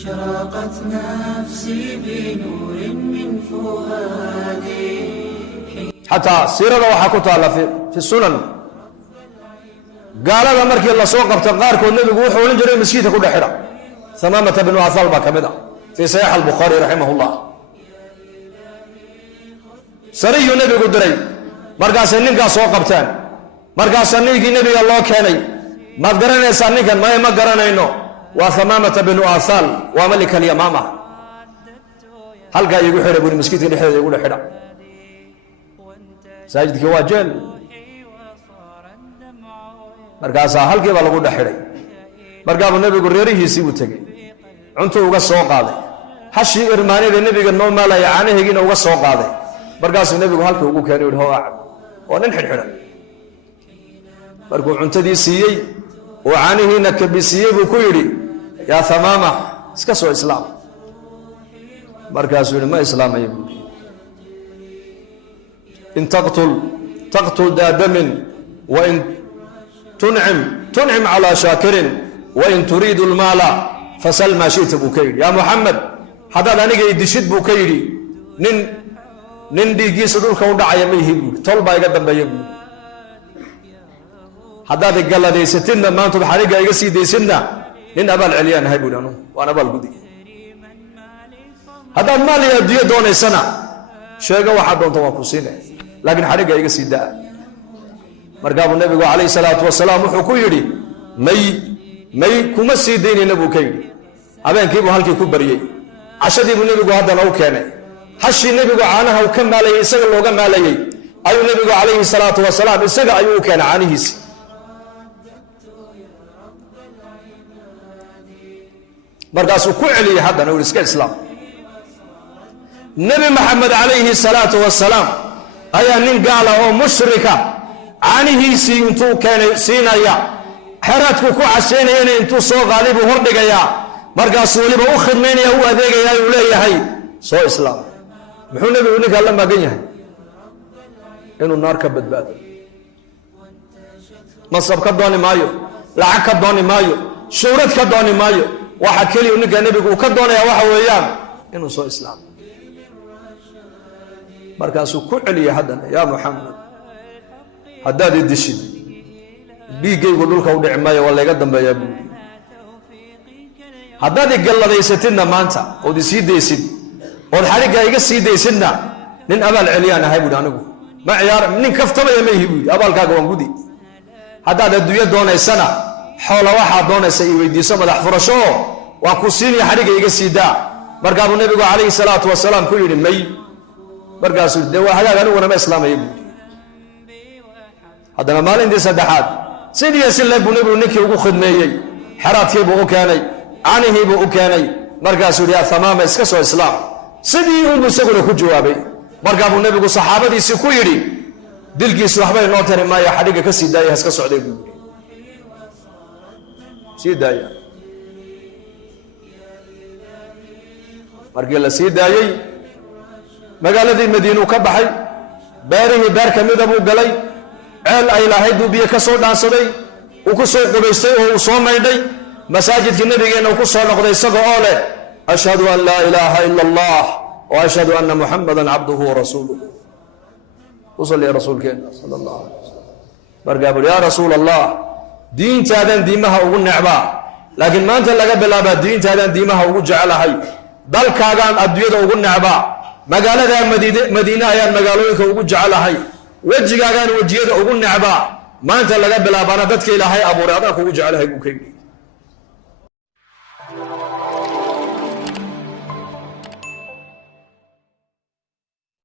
أشرقت نفسي بنور من فؤادي حتى سيرة وحكوتها في السنن قال هذا مركي الله سوق بتقارك والنبي يقول حول جري مسجد كل حرة ثمامة بن عثال كمدا في صحيح البخاري رحمه الله سري النبي قدري مركز النبي سوق بتان مركز النبي الله كاني ما قرنا سنين كان ما قرنا إنه وثمامة بن عثال وملك اليمامة هل قال يقول حرة يقول مسجد كل حرة يقول حرة ساجد كواجل markaasaa halkii baa lagu dhaxidhay markaa nabigu reerihiisii uu tagay cunto uga soo qaaday hashi irmaanida nabiga noo maalay caanaheegina uga soo qaaday markaasuu nabigu halkii ugu keenay oo aacab oo nin xidhxidhan markuu cuntadii siiyey oo caanaheena ka bisiyay buu ku yiri yaa Thamaama iska soo islaam markaasuu ma islaamay buu in taqtul daadamin wa in تنعم على شاكر وإن تريد المال فسل ما شئت بكيري يا محمد هذا أنا جاي شد بكيري نن دي جيس دول كون دعية ميه طول باي قدام بيجي هذا قال لي ستنا ما أنتم حريقة يجسي دي سنة نن أبل عليان هاي بولانو وأنا أبل بدي هذا المال يدي دون سنة شيء واحد دون توقفينه لكن حريقة يجسي ده markaa nabigu kaleey salaatu wasalaam wuxuu ku yiri may kuma sii deynina buu ka yiri habeenkii buu halkii ku bariyay cashadii buu nabigu hadana u keenay hashi nabigu caanaha uu ka maalayay isaga looga maalayay ayuu nabigu kaleey salaatu wasalaam isaga ayuu u keenay caanihiisa markaasuu ku celiyay hadana uu iska islaam nabi maxamed kaleey salaatu wasalaam ayaa nin gaala oo mushrika caanihiisii intuu keenay siinaya xeraadku ku casheynayna intuu soo qaalibu hordhigaya markaasuu waliba u khidmeynaya u adeegaya uu leeyahay soo islaam muxuu nabigu ninka la magan yahay inuu naar ka badbaado masab ka dooni maayo lacag ka dooni maayo shuhrad ka dooni maayo waxa kaliya ninka nabigu ka doonaya waxa weeyaan inuu soo islaam markaasuu ku celiyay hadana yaa Muhammad haddaad idishid dhiigaygu dhulka u dhici maayo waa layga dambeeyaa buuri haddaad igalladaysatinna maanta ood isii daysid ood xarigga iga sii daysidna nin abaal celiyaan ahay buuri anigu ma ciyaar nin kaftabaya ma ihi buuri abaalkaaga waan gudi haddaad adduunyo doonaysana xoola waxaa doonaysa i weydiiso madax furasho oo waa ku siinaya xarigga iga sii daa markaa buu nabigu calayhi salaatu wasalaam ku yidhi may markaasuu dee waa hagaag aniguna ma islaamaya buuri haddana maalintii saddexaad sidii sile buu nabigu ninkii ugu khidmeeyey xeraadkii buu u keenay caanihii buu u keenay markaasuu yidhi yaa Thamaama iska soo islaam sidii uu isaguna ku jawaabay markaa buu nabigu saxaabadiisii ku yidhi dilkiisu waxbay noo tari maayo xadhigga ka sii daaya iska socday buu yidhi sii daaya markii la sii daayey magaaladii Madiina ka baxay beerihii beer ka mid ah buu galay ceel ay lahayd buu biyo ka soo dhaansaday uu ku soo qubaystay oo uu soo maydhay masaajidkii nabigeena uu ku soo noqday isaga oo leh ashhadu an laa ilaaha illa allah wa ashhadu anna muhammadan abduhu wa rasuluhu usalli ya rasuulkeena sallallahu alayhi wasallam markaa buu yaa rasuul allah diintaadan diimaha ugu necbaa laakiin maanta laga bilaabaa diintaadan diimaha ugu jecelahay dalkaagaan adduunyada ugu necbaa magaalada Madiina ayaan magaalooyinka ugu jecelahay wajigaagaan wajiyada ugu necbaa maanta laga bilaabana dadka ilaahay abuuray adaan kugu jecelahay buu ka yiri